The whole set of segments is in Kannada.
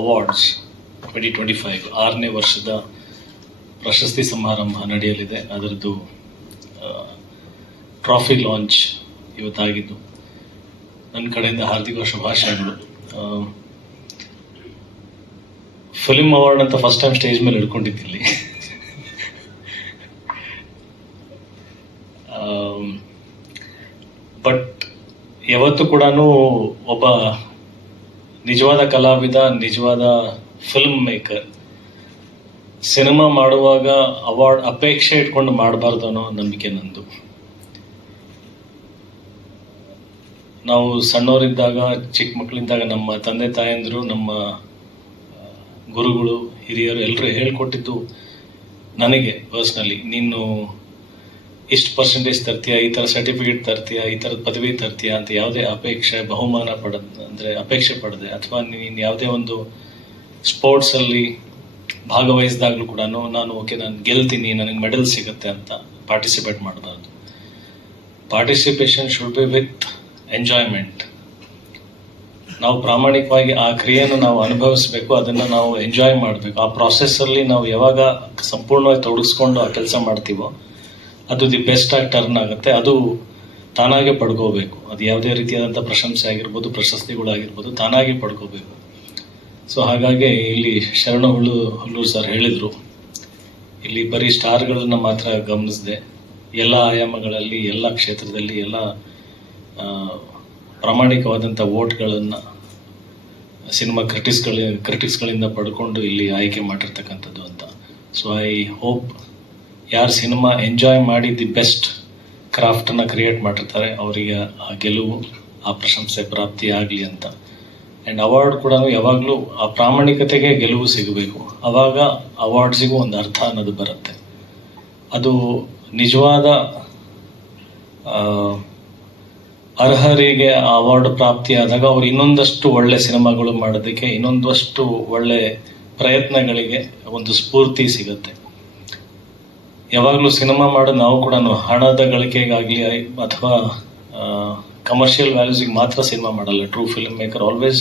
ಅವಾರ್ಡ್ಸ್ ಟ್ವೆಂಟಿ ಟ್ವೆಂಟಿ ಫೈವ್ ಆರನೇ ವರ್ಷದ ಪ್ರಶಸ್ತಿ ಸಮಾರಂಭ ನಡೆಯಲಿದೆ. ಅದರದ್ದು ಟ್ರಾಫಿ ಲಾಂಚ್ ಇವತ್ತಾಗಿದ್ದು. ನನ್ನ ಕಡೆಯಿಂದ ಹಾರ್ದಿಕ ಶುಭಾಶಯಗಳು. ಫಿಲ್ಮ್ ಅವಾರ್ಡ್ ಅಂತ ಫಸ್ಟ್ ಟೈಮ್ ಸ್ಟೇಜ್ ಮೇಲೆ ಹಿಡ್ಕೊಂಡಿದ್ದಿಲ್ಲಿ. ಬಟ್ ಯಾವತ್ತೂ ಕೂಡ ಒಬ್ಬ ನಿಜವಾದ ಕಲಾವಿದ, ನಿಜವಾದ ಫಿಲ್ಮ್ ಮೇಕರ್ ಸಿನಿಮಾ ಮಾಡುವಾಗ ಅವಾರ್ಡ್ ಅಪೇಕ್ಷೆ ಇಟ್ಕೊಂಡು ಮಾಡಬಾರ್ದು ಅನ್ನೋ ನಂಬಿಕೆ ನಂದು. ನಾವು ಸಣ್ಣವರಿದ್ದಾಗ, ಚಿಕ್ಕ ಮಕ್ಕಳಿದ್ದಾಗ ನಮ್ಮ ತಂದೆ, ತಾಯಂದಿರು, ನಮ್ಮ ಗುರುಗಳು, ಹಿರಿಯರು ಎಲ್ಲರೂ ಹೇಳ್ಕೊಟ್ಟಿದ್ದು ನನಗೆ ಪರ್ಸ್ನಲಿ ನೀನು ಇಷ್ಟು ಪರ್ಸೆಂಟೇಜ್ ತರ್ತೀಯ? ಈ ಥರ ಸರ್ಟಿಫಿಕೇಟ್ ತರ್ತೀಯ? ಈ ಥರದ ಪದವಿ ತರ್ತೀಯ ಅಂತ ಯಾವುದೇ ಅಪೇಕ್ಷೆ, ಬಹುಮಾನ ಪಡ, ಅಂದರೆ ಅಪೇಕ್ಷೆ ಪಡದೆ, ಅಥವಾ ನೀನು ಯಾವುದೇ ಒಂದು ಸ್ಪೋರ್ಟ್ಸಲ್ಲಿ ಭಾಗವಹಿಸಿದಾಗಲೂ ಕೂಡ ನಾನು, ಓಕೆ, ನಾನು ಗೆಲ್ತೀನಿ, ನನಗೆ ಮೆಡಲ್ ಸಿಗುತ್ತೆ ಅಂತ ಪಾರ್ಟಿಸಿಪೇಟ್ ಮಾಡಬಾರ್ದು. Participation should be with enjoyment ನಾವು ಪ್ರಾಮಾಣಿಕವಾಗಿ ಆ ಕ್ರಿಯೆಯನ್ನು ನಾವು ಅನುಭವಿಸಬೇಕು, ಅದನ್ನು ನಾವು ಎಂಜಾಯ್ ಮಾಡಬೇಕು. ಆ ಪ್ರಾಸೆಸ್ಸಲ್ಲಿ ನಾವು ಯಾವಾಗ ಸಂಪೂರ್ಣವಾಗಿ ತೊಡಗಿಸ್ಕೊಂಡು ಆ ಕೆಲಸ ಮಾಡ್ತೀವೋ ಅದು ದಿ ಬೆಸ್ಟ್ ಆಗಿ ಟರ್ನ್ ಆಗುತ್ತೆ. ಅದು ತಾನಾಗೆ ಪಡ್ಕೋಬೇಕು. ಅದು ಯಾವುದೇ ರೀತಿಯಾದಂಥ ಪ್ರಶಂಸೆ ಆಗಿರ್ಬೋದು ಪ್ರಶಸ್ತಿಗಳಾಗಿರ್ಬೋದು ತಾನಾಗೆ ಪಡ್ಕೋಬೇಕು. ಸೊ, ಹಾಗಾಗಿ ಇಲ್ಲಿ ಶರಣ ಹುಲ್ಲು ಹುಲ್ಲೂರು ಸರ್ ಹೇಳಿದರು, ಇಲ್ಲಿ ಬರೀ ಸ್ಟಾರ್ಗಳನ್ನು ಮಾತ್ರ ಗಮನಿಸಿದೆ. ಎಲ್ಲ ಆಯಾಮಗಳಲ್ಲಿ, ಎಲ್ಲ ಕ್ಷೇತ್ರದಲ್ಲಿ, ಎಲ್ಲ ಪ್ರಾಮಾಣಿಕವಾದಂಥ ವೋಟ್ಗಳನ್ನು ಸಿನಿಮಾ ಕ್ರಿಟಿಕ್ಸ್ಗಳ ಕ್ರಿಟಿಕ್ಸ್ಗಳಿಂದ ಪಡ್ಕೊಂಡು ಇಲ್ಲಿ ಆಯ್ಕೆ ಮಾಡಿರ್ತಕ್ಕಂಥದ್ದು ಅಂತ. ಸೊ ಐ ಹೋಪ್ ಯಾರು ಸಿನಿಮಾ ಎಂಜಾಯ್ ಮಾಡಿ ದಿ ಬೆಸ್ಟ್ ಕ್ರಾಫ್ಟನ್ನ ಕ್ರಿಯೇಟ್ ಮಾಡಿರ್ತಾರೆ, ಅವರಿಗೆ ಆ ಗೆಲುವು, ಆ ಪ್ರಶಂಸೆ, ಪ್ರಾಪ್ತಿ ಆಗಲಿ ಅಂತ. ಆ್ಯಂಡ್ ಅವಾರ್ಡ್ ಕೂಡ ಯಾವಾಗಲೂ ಆ ಪ್ರಾಮಾಣಿಕತೆಗೆ ಗೆಲುವು ಸಿಗಬೇಕು. ಅವಾಗ ಅವಾರ್ಡ್ಸಿಗೂ ಒಂದು ಅರ್ಥ ಅನ್ನೋದು ಬರುತ್ತೆ. ಅದು ನಿಜವಾದ ಅರ್ಹರಿಗೆ ಆ ಅವಾರ್ಡ್ ಪ್ರಾಪ್ತಿಯಾದಾಗ ಅವ್ರು ಇನ್ನೊಂದಷ್ಟು ಒಳ್ಳೆ ಸಿನಿಮಾಗಳು ಮಾಡೋದಕ್ಕೆ, ಇನ್ನೊಂದಷ್ಟು ಒಳ್ಳೆ ಪ್ರಯತ್ನಗಳಿಗೆ ಒಂದು ಸ್ಫೂರ್ತಿ ಸಿಗುತ್ತೆ. ಯಾವಾಗಲೂ ಸಿನಿಮಾ ಮಾಡೋ ನಾವು ಕೂಡ ಹಣದ ಗಳಿಕೆಗಾಗಲಿ ಅಥವಾ ಕಮರ್ಷಿಯಲ್ ವ್ಯಾಲ್ಯೂಸಿಗೆ ಮಾತ್ರ ಸಿನಿಮಾ ಮಾಡಲ್ಲ. ಟ್ರೂ ಫಿಲ್ಮ್ ಮೇಕರ್ ಆಲ್ವೇಸ್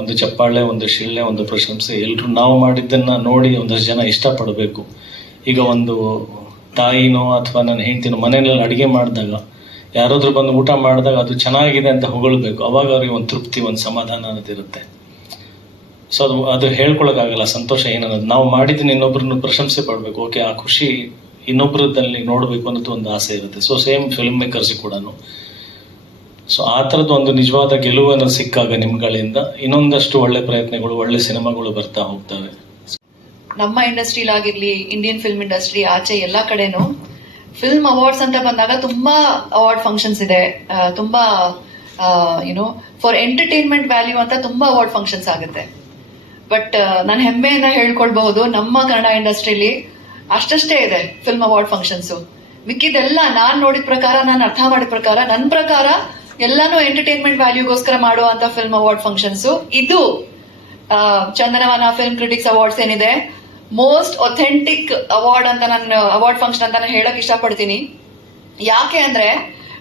ಒಂದು ಚಪ್ಪಾಳೆ, ಒಂದು ಶಿಳ್ಳೆ, ಒಂದು ಪ್ರಶಂಸೆ. ಎಲ್ಲರೂ ನಾವು ಮಾಡಿದ್ದನ್ನು ನೋಡಿ ಒಂದಷ್ಟು ಜನ ಇಷ್ಟಪಡಬೇಕು. ಈಗ ಒಂದು ತಾಯಿನೋ ಅಥವಾ ನನ್ನ ಹೆಂಡ್ತಿನೋ ಮನೆಯಲ್ಲಿ ಅಡುಗೆ ಮಾಡಿದಾಗ, ಯಾರಾದರೂ ಬಂದು ಊಟ ಮಾಡಿದಾಗ ಅದು ಚೆನ್ನಾಗಿದೆ ಅಂತ ಹೊಗಳ್ಬೇಕು. ಅವಾಗ ಅವ್ರಿಗೆ ಒಂದು ತೃಪ್ತಿ, ಒಂದು ಸಮಾಧಾನ ಅನ್ನೋದಿರುತ್ತೆ ಸೊ ಅದು ಅದು ಹೇಳ್ಕೊಳಕ್ಕಾಗಲ್ಲ. ಸಂತೋಷ ಏನನ್ನೋದು. ನಾವು ಮಾಡಿದ್ದೀನಿ ಇನ್ನೊಬ್ರನ್ನು ಪ್ರಶಂಸೆ ಪಡಬೇಕು. ಓಕೆ ಆ ಖುಷಿ ಇನ್ನೊಬ್ಬರದಲ್ಲಿ ನೋಡಬೇಕು ಅನ್ನೋದು ಒಂದು ಆಸೆ ಇರುತ್ತೆ. ಸೊ ಸೇಮ್ ಫಿಲ್ಮ್ ಮೇಕರ್ಸ್ ಕೂಡ ಸೊ ಆ ಥರದ್ದು ಒಂದು ನಿಜವಾದ ಗೆಲುವನ್ನು ಸಿಕ್ಕಾಗ ನಿಮ್ಗಳಿಂದ ಇನ್ನೊಂದಷ್ಟು ಒಳ್ಳೆ ಪ್ರಯತ್ನಗಳು, ಒಳ್ಳೆ ಸಿನಿಮಾಗಳು ಬರ್ತಾ ಹೋಗ್ತವೆ. ನಮ್ಮ ಇಂಡಸ್ಟ್ರಿಲಾಗಿರ್ಲಿ ಇಂಡಿಯನ್ ಫಿಲ್ಮ್ ಇಂಡಸ್ಟ್ರಿ ಆಚೆ ಎಲ್ಲ ಕಡೆನೂ ಫಿಲ್ಮ್ ಅವಾರ್ಡ್ಸ್ ಅಂತ ಬಂದಾಗ ತುಂಬಾ ಅವಾರ್ಡ್ ಫಂಕ್ಷನ್ಸ್ ಇದೆ. ತುಂಬಾ ಯುನೋ ಫಾರ್ ಎಂಟರ್ಟೈನ್ಮೆಂಟ್ ವ್ಯಾಲ್ಯೂ ಅಂತ ತುಂಬಾ ಅವಾರ್ಡ್ ಫಂಕ್ಷನ್ಸ್ ಆಗುತ್ತೆ. ಬಟ್ ನಾನು ಹೆಮ್ಮೆಯಿಂದ ಹೇಳ್ಕೊಳ್ಬಹುದು ನಮ್ಮ ಕನ್ನಡ ಇಂಡಸ್ಟ್ರಿಲಿ ಅಷ್ಟಷ್ಟೇ ಇದೆ ಫಿಲ್ಮ್ ಅವಾರ್ಡ್ ಫಂಕ್ಷನ್ಸು ಮಿಕ್ಕಿದೆಲ್ಲ ನಾನು ನೋಡಿದ ಪ್ರಕಾರ, ನಾನು ಅರ್ಥ ಮಾಡಿದ ಪ್ರಕಾರ ನನ್ನ ಪ್ರಕಾರ ಎಲ್ಲಾನು ಎಂಟರ್ಟೈನ್ಮೆಂಟ್ ವ್ಯಾಲ್ಯೂಗೋಸ್ಕರ ಮಾಡುವಂತ ಫಿಲ್ಮ್ ಅವಾರ್ಡ್ ಫಂಕ್ಷನ್ಸ್ ಇದು ಚಂದನವನ ಫಿಲ್ಮ್ ಕ್ರಿಟಿಕ್ಸ್ ಅವಾರ್ಡ್ಸ್ ಏನಿದೆ? ಮೋಸ್ಟ್ ಒಥೆಂಟಿಕ್ ಅವಾರ್ಡ್ ಅಂತ ನಾನು ಅವಾರ್ಡ್ ಫಂಕ್ಷನ್ ಅಂತ ನಾನು ಹೇಳಕ್ ಇಷ್ಟಪಡ್ತೀನಿ. ಯಾಕೆ ಅಂದ್ರೆ,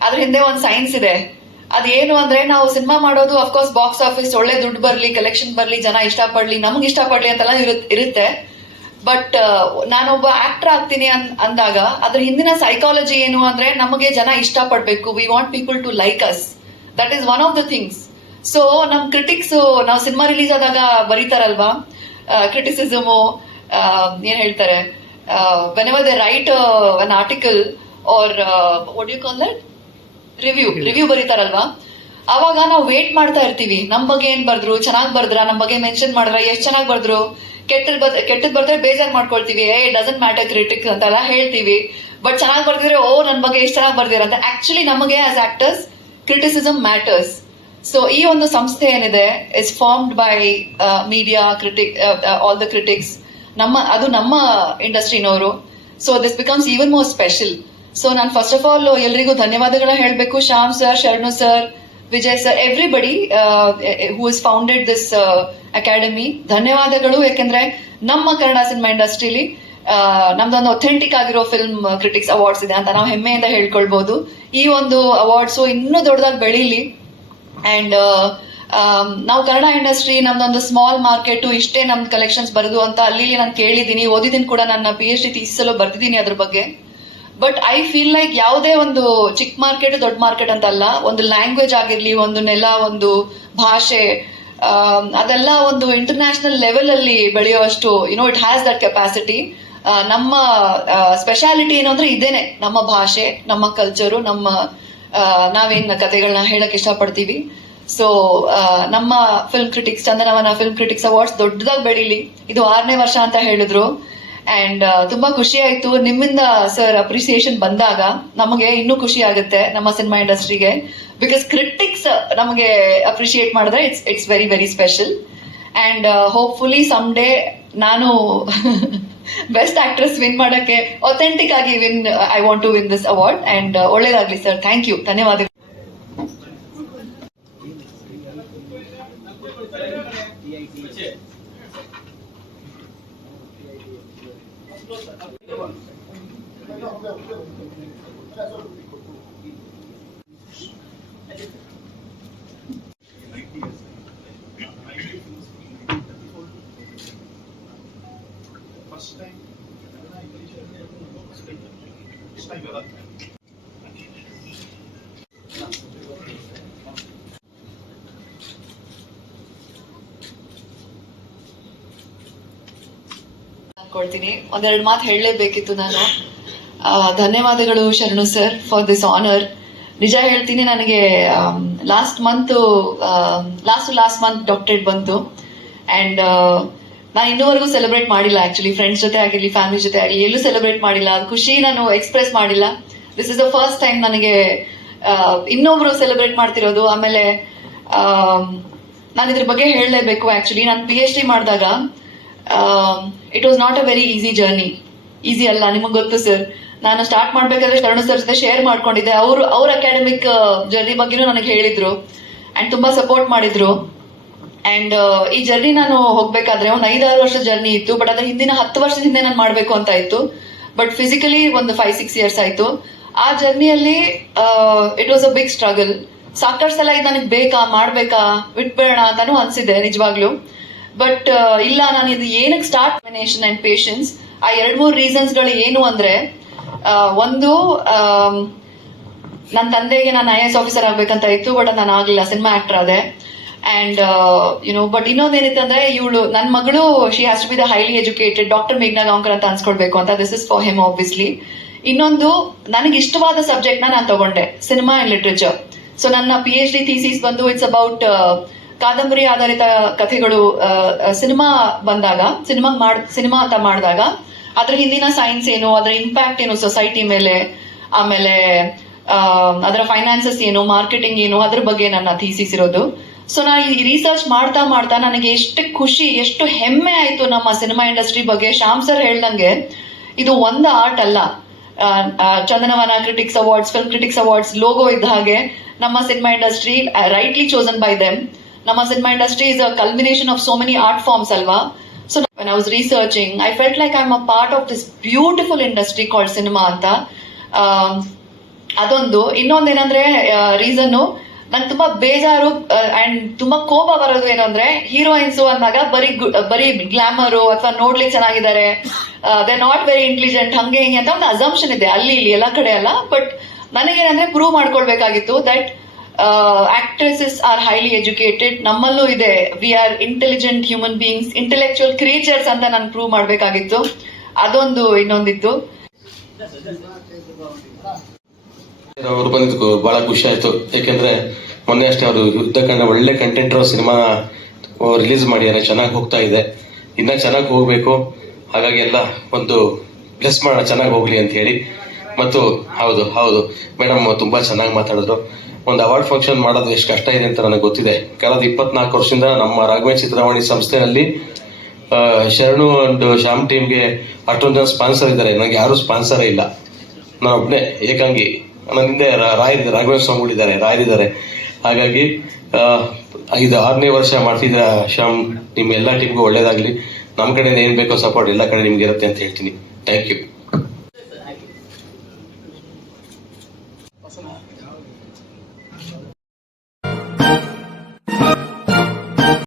ಅದ್ರ ಹಿಂದೆ ಒಂದು ಸೈನ್ಸ್ ಇದೆ. ಅದೇನು ಅಂದ್ರೆ, ನಾವು ಸಿನಿಮಾ ಮಾಡೋದು ಅಫ್ಕೋರ್ಸ್ ಬಾಕ್ಸ್ ಆಫೀಸ್ ಒಳ್ಳೆ ದುಡ್ಡು ಬರ್ಲಿ ಕಲೆಕ್ಷನ್ ಬರ್ಲಿ, ಜನ ಇಷ್ಟಪಡ್ಲಿ, ನಮ್ಗೆ ಇಷ್ಟಪಡ್ಲಿ ಅಂತೆಲ್ಲ ಇರು- ಇರುತ್ತೆ. ಬಟ್ ನಾನೊಬ್ಬ ಆಕ್ಟರ್ ಆಗ್ತೀನಿ ಅನ್ ಅಂದಾಗ ಅದ್ರ ಹಿಂದಿನ ಸೈಕಾಲಜಿ ಏನು ಅಂದ್ರೆ ನಮಗೆ ಜನ ಇಷ್ಟಪಡಬೇಕು. We want people to like us that is one of the things so ನಮ್ ಕ್ರಿಟಿಕ್ಸ್ ನಾವು ಸಿನಿಮಾ ರಿಲೀಸ್ ಆದಾಗ ಬರೀತಾರಲ್ವಾ? ಕ್ರಿಟಿಸಿಸಮು ಏನ್ ಹೇಳ್ತಾರೆ? Whenever they write an article or what you call that review review ಬರೀತಾರಲ್ವಾ? ಅವಾಗ ನಾವು ವೇಟ್ ಮಾಡ್ತಾ ಇರ್ತೀವಿ. ನಮ್ಮ ಬಗ್ಗೆ ಏನ್ ಬರ್ದ್ರು? ಚೆನ್ನಾಗಿ ಬರ್ದ್ರ? ನಮ್ಮ ಬಗ್ಗೆ ಮೆನ್ಷನ್ ಮಾಡಿದ್ರ? ಎಷ್ಟು ಚೆನ್ನಾಗಿ ಬರ್ದ್ರು? ಕೆಟ್ಟದ್ ಬರ್, ಕೆಟ್ಟದ್ ಬರ್ತಾರೆ ಬೇಜಾರ್ ಮಾಡ್ಕೊಳ್ತೀವಿ. ಏ ಡಸಂಟ್ ಮ್ಯಾಟರ್ ಕ್ರಿಟಿಕ್ ಅಂತೆಲ್ಲ ಹೇಳ್ತೀವಿ. ಬಟ್ ಚೆನ್ನಾಗಿ ಬರ್ತಿದ್ರೆ ಓ, ನನ್ ಬಗ್ಗೆ ಎಷ್ಟು ಚೆನ್ನಾಗಿ ಬರ್ದಿರ ಅಂತ ಆಕ್ಚುಲಿ ನಮಗೆ as actors criticism matters so ಈ ಒಂದು ಸಂಸ್ಥೆ ಏನಿದೆ is formed by media critic all the critics ನಮ್ಮ, ಅದು ನಮ್ಮ ಇಂಡಸ್ಟ್ರಿನವರು. So this becomes even more special so ನಾನು ಫಸ್ಟ್ ಆಫ್ ಆಲ್ ಎಲ್ರಿಗೂ ಧನ್ಯವಾದಗಳನ್ನ ಹೇಳಬೇಕು. Shyam sir Sharanu sir Vijay sir everybody who is founded this academy ಧನ್ಯವಾದಗಳು. ಯಾಕೆಂದ್ರೆ ನಮ್ಮ ಕನ್ನಡ ಸಿನಿಮಾ ಇಂಡಸ್ಟ್ರಿಲಿ ನಮ್ದೊಂದು ಅಥೆಂಟಿಕ್ ಆಗಿರೋ ಫಿಲ್ಮ್ ಕ್ರಿಟಿಕ್ಸ್ ಅವಾರ್ಡ್ಸ್ ಇದೆ ಅಂತ ನಾವು ಹೆಮ್ಮೆಯಿಂದ ಹೇಳ್ಕೊಳ್ಬಹುದು ಈ ಒಂದು ಅವಾರ್ಡ್ಸ್ ಇನ್ನೂ ದೊಡ್ಡದಾಗಿ ಬೆಳೀಲಿ. ಅಂಡ್ ನಾವು ಕನ್ನಡ ಇಂಡಸ್ಟ್ರಿ ನಮ್ದೊಂದು ಸ್ಮಾಲ್ ಮಾರ್ಕೆಟ್ ಇಷ್ಟೇ ನಮ್ದು ಕಲೆಕ್ಷನ್ಸ್ ಬರೋದು ಅಂತ ಅಲ್ಲಿ ನಾನು ಕೇಳಿದ್ದೀನಿ. ಓದಿದ್ದೀನಿ ಕೂಡ, ನನ್ನ ಪಿ ಎಚ್ ಡಿ ಥೀಸಿಸಲು ಬರ್ದಿದ್ದೀನಿ ಅದ್ರ ಬಗ್ಗೆ. ಬಟ್ ಐ ಫೀಲ್ ಲೈಕ್ ಯಾವುದೇ ಒಂದು ಚಿಕ್ಕ ಮಾರ್ಕೆಟ್ ದೊಡ್ಡ ಮಾರ್ಕೆಟ್ ಅಂತ ಅಲ್ಲ ಒಂದು ಲ್ಯಾಂಗ್ವೇಜ್ ಆಗಿರಲಿ, ಒಂದು ನೆಲ, ಒಂದು ಭಾಷೆ ಅದೆಲ್ಲ ಒಂದು ಇಂಟರ್ನ್ಯಾಷನಲ್ ಲೆವೆಲ್ ಅಲ್ಲಿ ಬೆಳೆಯುವಷ್ಟು you know it has that capacity ನಮ್ಮ ಸ್ಪೆಷಾಲಿಟಿ ಏನು ಅಂದ್ರೆ ಇದೇನೆ, ನಮ್ಮ ಭಾಷೆ, ನಮ್ಮ ಕಲ್ಚರು ನಮ್ಮ ನಾವೇನ್ ಕತೆಗಳನ್ನ ಹೇಳಕ್ ಇಷ್ಟಪಡ್ತೀವಿ. ಸೊ ನಮ್ಮ film critics Chandanavana film critics awards ದೊಡ್ಡದಾಗಿ ಬೆಳೀಲಿ. ಇದು ಆರನೇ ವರ್ಷ ಅಂತ ಹೇಳಿದ್ರು. ಅಂಡ್ ತುಂಬಾ ಖುಷಿ ಆಯ್ತು. ನಿಮ್ಮಿಂದ ಸರ್ ಅಪ್ರಿಸಿಯೇಷನ್ ಬಂದಾಗ ನಮಗೆ ಇನ್ನೂ ಖುಷಿ ಆಗುತ್ತೆ ನಮ್ಮ ಸಿನಿಮಾ ಇಂಡಸ್ಟ್ರಿಗೆ. ಬಿಕಾಸ್ ಕ್ರಿಟಿಕ್ಸ್ ನಮಗೆ ಅಪ್ರಿಶಿಯೇಟ್ ಮಾಡಿದ್ರೆ it's it's very very special and hopefully some day ನಾನು ಬೆಸ್ಟ್ ಆಕ್ಟ್ರೆಸ್ ವಿನ್ ಮಾಡಕ್ಕೆ ಅಥೆಂಟಿಕ್ ಆಗಿ win I want to win this award and ಒಳ್ಳೇದಾಗ್ಲಿ ಸರ್ ಥ್ಯಾಂಕ್ ಯು ಧನ್ಯವಾದಗಳು. ಅನ್ಕೊಳ್ತೀನಿ ಒಂದೆರಡು ಮಾತು ಹೇಳಲೇಬೇಕಿತ್ತು ನಾನು. ಧನ್ಯವಾದಗಳು ಶರಣು ಸರ್ ಫಾರ್ ದಿಸ್ ಆನರ್ ನಿಜ ಹೇಳ್ತೀನಿ ನನಗೆ last month last last month doctorate ಬಂತು. ಅಂಡ್ ನಾನು ಇನ್ನೂವರೆಗೂ ಸೆಲೆಬ್ರೇಟ್ ಮಾಡಿಲ್ಲ ಆಕ್ಚುಲಿ ಫ್ರೆಂಡ್ಸ್ ಜೊತೆ ಆಗಿರಲಿ ಫ್ಯಾಮಿಲಿ ಜೊತೆ ಆಗಲಿ ಎಲ್ಲೂ ಸೆಲೆಬ್ರೇಟ್ ಮಾಡಿಲ್ಲ. ಅದು ಖುಷಿ ನಾನು ಎಕ್ಸ್ಪ್ರೆಸ್ ಮಾಡಿಲ್ಲ. This is the first time ನನಗೆ ಇನ್ನೊಬ್ರು ಸೆಲೆಬ್ರೇಟ್ ಮಾಡ್ತಿರೋದು. ಆಮೇಲೆ ನಾನು ಇದ್ರ ಬಗ್ಗೆ ಹೇಳಲೇಬೇಕು ಆಕ್ಚುಲಿ ನಾನು ಪಿ ಎಚ್ ಡಿ ಮಾಡಿದಾಗ it was not a very easy journey easy ಅಲ್ಲ, ನಿಮಗೆ ಗೊತ್ತು ಸರ್ ನಾನು ಸ್ಟಾರ್ಟ್ ಮಾಡ್ಬೇಕಾದ್ರೆ ಶರಣ ಸರ್ ಜೊತೆ ಶೇರ್ ಮಾಡ್ಕೊಂಡಿದ್ದೆ. ಅವರು, ಅವ್ರ ಅಕಾಡೆಮಿಕ್ ಜರ್ನಿ ಬಗ್ಗೆನೂ ನನಗೆ ಹೇಳಿದ್ರು ಅಂಡ್ ತುಂಬಾ ಸಪೋರ್ಟ್ ಮಾಡಿದ್ರು. ಅಂಡ್ ಈ ಜರ್ನಿ ನಾನು ಹೋಗ್ಬೇಕಾದ್ರೆ ಒಂದು ಐದಾರು ವರ್ಷ ಜರ್ನಿ ಇತ್ತು ಬಟ್ ಅದ್ರ ಹಿಂದಿನ ಹತ್ತು ವರ್ಷದ ಹಿಂದೆ ನಾನು ಮಾಡಬೇಕು ಅಂತ ಇತ್ತು. ಬಟ್ ಫಿಸಿಕಲಿ ಒಂದು ಫೈವ್ ಸಿಕ್ಸ್ ಇಯರ್ಸ್ ಆಯ್ತು. ಆ ಜರ್ನಿಯಲ್ಲಿ it was a big struggle ಸಾಕಷ್ಟು ಸಲ ಇದು ನನಗೆ ಬೇಕಾ, ಮಾಡ್ಬೇಕಾ ಬಿಟ್ಬೇಡ ಅಂತಾನು ಅನ್ಸಿದೆ ನಿಜವಾಗ್ಲೂ. ಬಟ್ ಇಲ್ಲ, ನಾನು ಇದು ಏನಕ್ಕೆ ಸ್ಟಾರ್ಟ್ ಮಿನೇಷನ್ ಅಂಡ್ ಪೇಷನ್ಸ್ ಆ ಎರಡು ಮೂರು ರೀಸನ್ಸ್ಗಳು ಏನು ಅಂದ್ರೆ ಒಂದು ನನ್ನ ತಂದೆಗೆ ನಾನು ಐ ಎಸ್ ಆಫೀಸರ್ ಆಗ್ಬೇಕಂತ ಇತ್ತು ಬಟ್ ನಾನು ಆಗಲಿಲ್ಲ ಸಿನಿಮಾ ಆಕ್ಟರ್ ಅದೇ ಅಂಡ್ ಯುನೋ ಬಟ್ ಇನ್ನೊಂದೇನಿತ್ತು ಅಂದ್ರೆ, ಇವಳು ನನ್ನ ಮಗಳು she has to be the highly educated doctor ಮೇಘ್ನಾ Gaonkar ಅಂತ ಅನ್ಸ್ಕೊಳ್ಬೇಕು ಅಂತ this is for him obviously ಇನ್ನೊಂದು, ನನಗೆ ಇಷ್ಟವಾದ ಸಬ್ಜೆಕ್ಟ್ನ ನಾನು ತಗೊಂಡೆ ಸಿನಿಮಾ ಅಂಡ್ ಲಿಟ್ರೇಚರ್ ಸೊ ನನ್ನ ಪಿ ಎಚ್ ಡಿ ಥೀಸಿಸ್ ಬಂದು ಇಟ್ಸ್ ಅಬೌಟ್ ಕಾದಂಬರಿ ಆಧಾರಿತ ಕಥೆಗಳು ಸಿನಿಮಾ ಬಂದಾಗ, ಸಿನಿಮಾ ಮಾಡ್, ಸಿನಿಮಾ ಅಂತ ಮಾಡಿದಾಗ, ಅದ್ರ ಹಿಂದಿನ ಸೈನ್ಸ್ ಏನು, ಅದರ ಇಂಪ್ಯಾಕ್ಟ್ ಏನು ಸೊಸೈಟಿ ಮೇಲೆ, ಆಮೇಲೆ ಅದರ ಫೈನಾನ್ಸಸ್ ಏನು ಮಾರ್ಕೆಟಿಂಗ್ ಏನು, ಅದ್ರ ಬಗ್ಗೆ ನನ್ನ ಥೀಸಿಸ್ ಇರೋದು. ಸೊ ನಾ ಈ ರಿಸರ್ಚ್ ಮಾಡ್ತಾ ಮಾಡ್ತಾ ನನಗೆ ಎಷ್ಟು ಖುಷಿ, ಎಷ್ಟು ಹೆಮ್ಮೆ ಆಯ್ತು ನಮ್ಮ ಸಿನಿಮಾ ಇಂಡಸ್ಟ್ರಿ ಬಗ್ಗೆ. ಶ್ಯಾಮ್ ಸರ್ ಹೇಳ್ದಂಗೆ, ಇದು ಒಂದು ಆರ್ಟ್ ಅಲ್ಲ. Chandanavana critics awards film critics awards logo ಇದ್ದ ಹಾಗೆ ನಮ್ಮ cinema industry rightly chosen by them ನಮ್ಮ cinema industry a culmination of so many art forms ಅಲ್ವಾ so when I was I felt like I I'm a part of this beautiful industry called cinema ಅಂತ. ಅದೊಂದು. ಅದೊಂದು ಇನ್ನೊಂದೇನಂದ್ರೆ ರೀಸನ್ ನಂಗೆ ತುಂಬಾ ಬೇಜಾರು ಅಂಡ್ ತುಂಬಾ ಕೋಪ ಬರೋದು ಏನಂದ್ರೆ ಹೀರೋಯಿನ್ಸ್ ಅಂದಾಗ ಬರೀ ಬರೀ ಗ್ಲಾಮರು ಅಥವಾ ನೋಡ್ಲಿಕ್ಕೆ ಚೆನ್ನಾಗಿದ್ದಾರೆ. ದೇ ನಾಟ್ ವೆರಿ ಇಂಟೆಲಿಜೆಂಟ್ ಹಂಗೆ ಹಿಂಗೆ ಅಂತ ಒಂದು ಅಸಂಪ್ಷನ್ ಇದೆ. ಅಲ್ಲಿ, ಇಲ್ಲಿ, ಎಲ್ಲ ಕಡೆ ಅಲ್ಲ. ಬಟ್ ನನಗೇನಂದ್ರೆ prove ಮಾಡ್ಕೊಳ್ಬೇಕಾಗಿತ್ತು that actresses are highly educated ನಮ್ಮಲ್ಲೂ ಇದೆ. We are intelligent human beings intellectual creatures ಅಂತ ನಾನು ಪ್ರೂವ್ ಮಾಡಬೇಕಾಗಿತ್ತು. ಅದೊಂದು ಇನ್ನೊಂದಿತ್ತು. ಅವರು ಬಂದಿದ್ದು ಬಹಳ ಖುಷಿ ಆಯ್ತು. ಯಾಕೆಂದ್ರೆ ಮೊನ್ನೆ ಅಷ್ಟೇ ಅವರು ಯುದ್ಧ ಕಂಡ ಒಳ್ಳೆ ಕಂಟೆಂಟ್ ಸಿನಿಮಾ ರಿಲೀಸ್ ಮಾಡಿದ್ದಾರೆ ಚೆನ್ನಾಗಿ ಹೋಗ್ತಾ ಇದೆ. ಇನ್ನ ಚೆನ್ನಾಗಿ ಹೋಗ್ಬೇಕು. ಹಾಗಾಗಿ ಎಲ್ಲ ಒಂದು ಬ್ಲೆಸ್ ಮಾಡೋಣ, ಚೆನ್ನಾಗಿ ಹೋಗ್ಲಿ ಅಂತ ಹೇಳಿ. ಮತ್ತು ಹೌದು ಹೌದು. ಮೇಡಮ್ ತುಂಬಾ ಚೆನ್ನಾಗಿ ಮಾತಾಡಿದ್ರು. ಒಂದು ಅವಾರ್ಡ್ ಫಂಕ್ಷನ್ ಮಾಡೋದು ಎಷ್ಟು ಕಷ್ಟ ಇದೆ ಅಂತ ನನಗೆ ಗೊತ್ತಿದೆ. ಕಳೆದ ಇಪ್ಪತ್ನಾಲ್ಕು ವರ್ಷದಿಂದ ನಮ್ಮ ರಾಘವೇಂದ್ರ ಚಿತ್ರವಾಣಿ ಸಂಸ್ಥೆಯಲ್ಲಿ ಶರಣು ಅಂಡ್ ಶ್ಯಾಮ್ ಟೀಮ್ಗೆ ಅಷ್ಟೊಂದು ಜನ ಸ್ಪಾನ್ಸರ್ ಇದ್ದಾರೆ. ನನಗೆ ಯಾರು ಸ್ಪಾನ್ಸರೇ ಇಲ್ಲ. ನಾನು ಒಬ್ಬನೇ ಏಕಾಂಗಿ. ನನ್ನ ಹಿಂದೆ ರಾಯ್ ರಾಘವೇಂದ್ರ ಸ್ವಾಮಿಗಳಿದ್ದಾರೆ ರಾಯರಿದ್ದಾರೆ ಹಾಗಾಗಿ ಇದು ಆರನೇ ವರ್ಷ ಮಾಡ್ತಿದ್ದ ಶ್ಯಾಮ್, ನಿಮ್ಮ ಎಲ್ಲ ಟೀಮ್ಗೂ ಒಳ್ಳೇದಾಗಲಿ. ನಮ್ಮ ಕಡೆಯಿಂದ ಏನು ಬೇಕೋ ಸಪೋರ್ಟ್ ಎಲ್ಲ ಕಡೆ ನಿಮ್ಗೆ ಇರುತ್ತೆ ಅಂತ ಹೇಳ್ತೀನಿ. Thank you